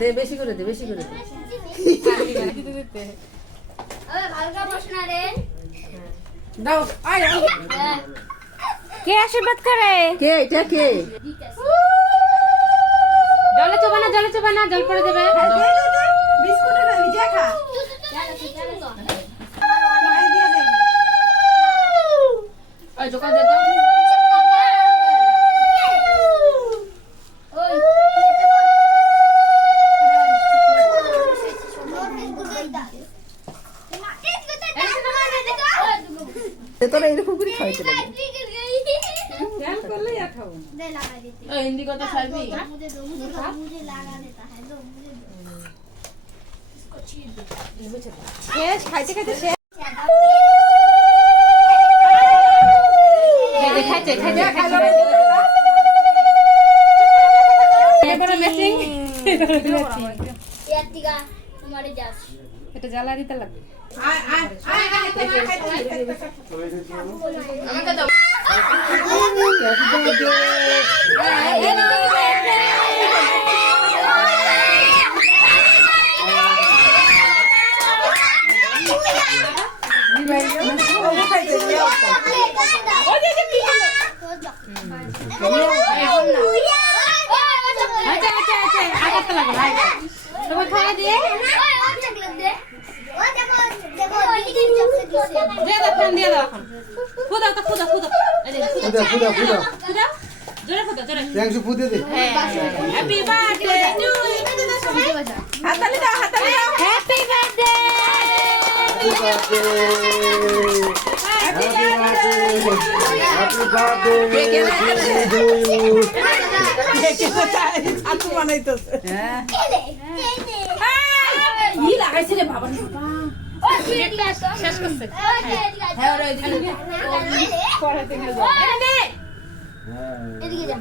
দে বেশি করে দে বেশি করে দে দাও আয় কে আশীর্বাদ করে? কে এটা কে জলে চোবা না জল পড়ে দেবে। বিস্কুট না ভিজা খা ওই জোকা দে তো তোরা এরকম করে খাইতে লাগে ধ্যান করলে আর খাবো দে লাগা দিতে ওই হিন্দি কথা খাবি मुझे दो मुझे लगा देता है दो मुझे दो শেষ খাইতে খাইতে শেষ খাইতে এবারে ম্যাচিং ইয়াতিকা তোমারে যাস এটা জ্বালা দিতে লাগবে। আয় আয় আয় খাইতে আমাকে দাও তোমার খাওয়া দিয়ে দিয়ে দাও এখন খুদা জোরে খুদা জোরে হ্যাপি বার্থডে টু হাততালি দাও হ্যাপি বার্থডে আপু বানাইতেছে হ্যাঁ ই লাগাইছে রে বাবা শেষ করছে হ্যাঁ ওরা এদিকে এদিকে যা